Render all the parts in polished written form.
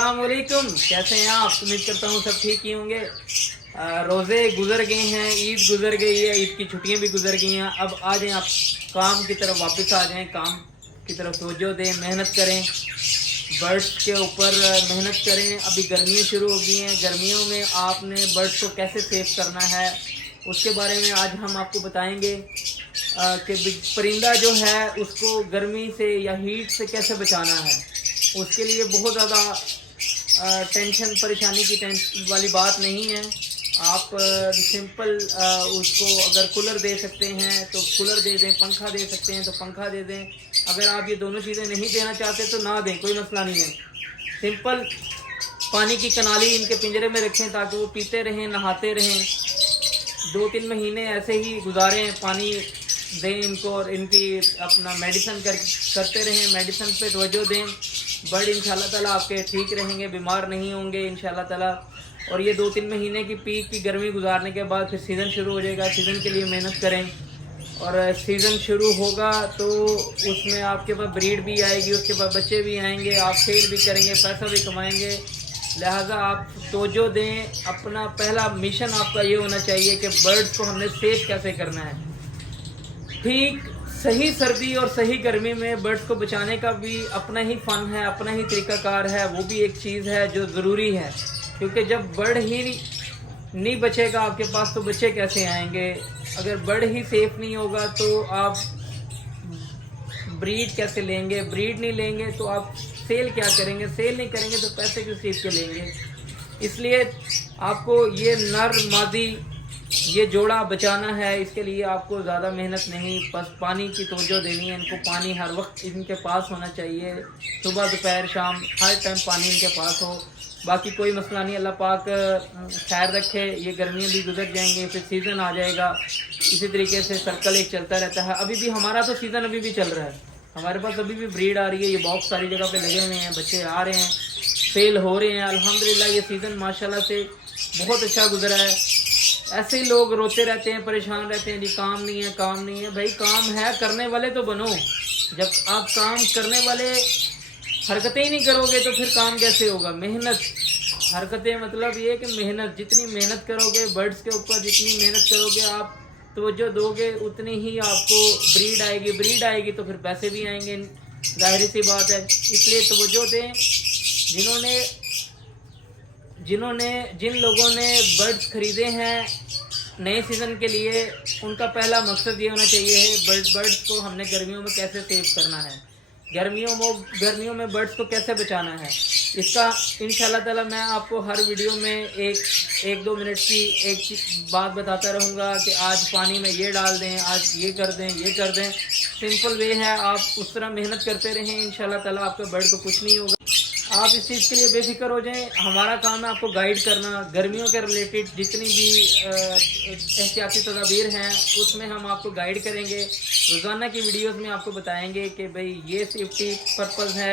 अस्सलाम वालेकुम, कैसे हैं आप? उम्मीद करता हूँ सब ठीक ही होंगे। रोज़े गुजर गए हैं, ईद गुजर गई है, ईद की छुट्टियां भी गुजर गई हैं। अब आ जाएं आप काम की तरफ वापस आ जाएं, काम की तरफ तवज्जो दें, मेहनत करें, बर्ड्स के ऊपर मेहनत करें। अभी गर्मियाँ शुरू हो गई हैं, गर्मियों में आपने बर्ड्स को कैसे सेव करना है उसके बारे में आज हम आपको बताएंगे कि परिंदा जो है उसको गर्मी से या हीट से कैसे बचाना है। उसके लिए बहुत ज़्यादा टेंशन परेशानी की टेंशन वाली बात नहीं है। आप सिंपल उसको अगर कूलर दे सकते हैं तो कूलर दे दें, पंखा दे सकते हैं तो पंखा दे दें। अगर आप ये दोनों चीज़ें नहीं देना चाहते तो ना दें, कोई मसला नहीं है। सिंपल पानी की कनाली इनके पिंजरे में रखें ताकि वो पीते रहें, नहाते रहें। 2-3 महीने ऐसे ही गुजारें, पानी दें इनको और इनकी अपना मेडिसिन करते रहें, मेडिसिन पे तवज्जो दें। बर्ड इंशाल्लाह ताला आपके ठीक रहेंगे, बीमार नहीं होंगे इंशाल्लाह ताला। और ये 2-3 महीने की पीक की गर्मी गुजारने के बाद फिर सीज़न शुरू हो जाएगा। सीज़न के लिए मेहनत करें और सीज़न शुरू होगा तो उसमें आपके पास ब्रीड भी आएगी, उसके पास बच्चे भी आएंगे, आप सेल भी करेंगे, पैसा भी कमाएंगे। लिहाजा आप तवज्जो दें। अपना पहला मिशन आपका ये होना चाहिए कि बर्ड्स को हमने सेफ कैसे करना है। ठीक सही सर्दी और सही गर्मी में बर्ड्स को बचाने का भी अपना ही फ़न है, अपना ही तरीक़ाकार है। वो भी एक चीज़ है जो ज़रूरी है, क्योंकि जब बर्ड ही नहीं बचेगा आपके पास तो बच्चे कैसे आएंगे। अगर बर्ड ही सेफ नहीं होगा तो आप ब्रीड कैसे लेंगे, ब्रीड नहीं लेंगे तो आप सेल क्या करेंगे, सेल नहीं करेंगे तो पैसे किस चीज़ के लेंगे। इसलिए आपको ये नर मादी ये जोड़ा बचाना है। इसके लिए आपको ज़्यादा मेहनत नहीं, बस पानी की तवज्जो देनी है। इनको पानी हर वक्त इनके पास होना चाहिए, सुबह दोपहर शाम हर टाइम पानी इनके पास हो। बाकी कोई मसला नहीं, अल्लाह पाक खैर रखे। ये गर्मियाँ भी गुजर जाएंगी, फिर सीज़न आ जाएगा। इसी तरीके से सर्कल एक चलता रहता है। अभी भी हमारा तो सीज़न अभी भी चल रहा है, हमारे पास अभी भी ब्रीड आ रही है। ये बॉक्स सारी जगह पे लगे हुए हैं, बच्चे आ रहे हैं, सेल हो रहे हैं अल्हम्दुलिल्लाह। ये सीज़न माशाल्लाह से बहुत अच्छा गुजरा है। ऐसे ही लोग रोते रहते हैं, परेशान रहते हैं, जी काम नहीं है, काम नहीं है। भाई काम है, करने वाले तो बनो। जब आप काम करने वाले हरकतें ही नहीं करोगे तो फिर काम कैसे होगा। मेहनत, हरकतें मतलब ये कि मेहनत, जितनी मेहनत करोगे बर्ड्स के ऊपर, जितनी मेहनत करोगे आप तवज्जो दोगे उतनी ही आपको ब्रीड आएगी। ब्रीड आएगी तो फिर पैसे भी आएंगे, जाहिर सी बात है। इसलिए तवज्जो दें। जिन लोगों ने बर्ड्स ख़रीदे हैं नए सीज़न के लिए, उनका पहला मकसद ये होना चाहिए है बर्ड्स को हमने गर्मियों में कैसे सेव करना है, गर्मियों में बर्ड्स को कैसे बचाना है। इसका इंशाल्लाह ताला मैं आपको हर वीडियो में एक 2 मिनट की एक बात बताता रहूँगा कि आज पानी में ये डाल दें, आज ये कर दें, ये कर दें। सिंपल वे है, आप उस तरह मेहनत करते रहें, इंशाल्लाह ताला आपका बर्ड को कुछ नहीं होगा। आप इस चीज़ के लिए बेफिक्र हो जाएं। हमारा काम है आपको गाइड करना। गर्मियों के रिलेटेड जितनी भी एहतियाती तदाबीर हैं उसमें हम आपको गाइड करेंगे। रोज़ाना की वीडियोस में आपको बताएंगे कि भाई ये सेफ्टी पर्पज़ है,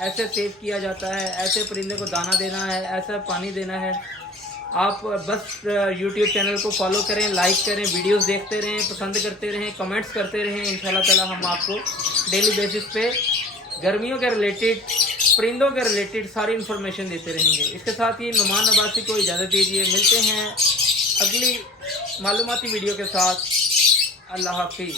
ऐसे सेव किया जाता है, ऐसे परिंदे को दाना देना है, ऐसा पानी देना है। आप बस यूट्यूब चैनल को फॉलो करें, लाइक करें, वीडियोस देखते रहें, पसंद करते रहें, कमेंट्स करते रहें। इंशाल्लाह ताला हम आपको डेली बेसिस पे गर्मियों के रिलेटेड, परिंदों के रिलेटेड सारी इन्फॉर्मेशन देते रहेंगे। इसके साथ ही नुमान अब्बासी को इजाज़त दीजिए। मिलते हैं अगली मालूमाती वीडियो के साथ। अल्लाह हाफिज़।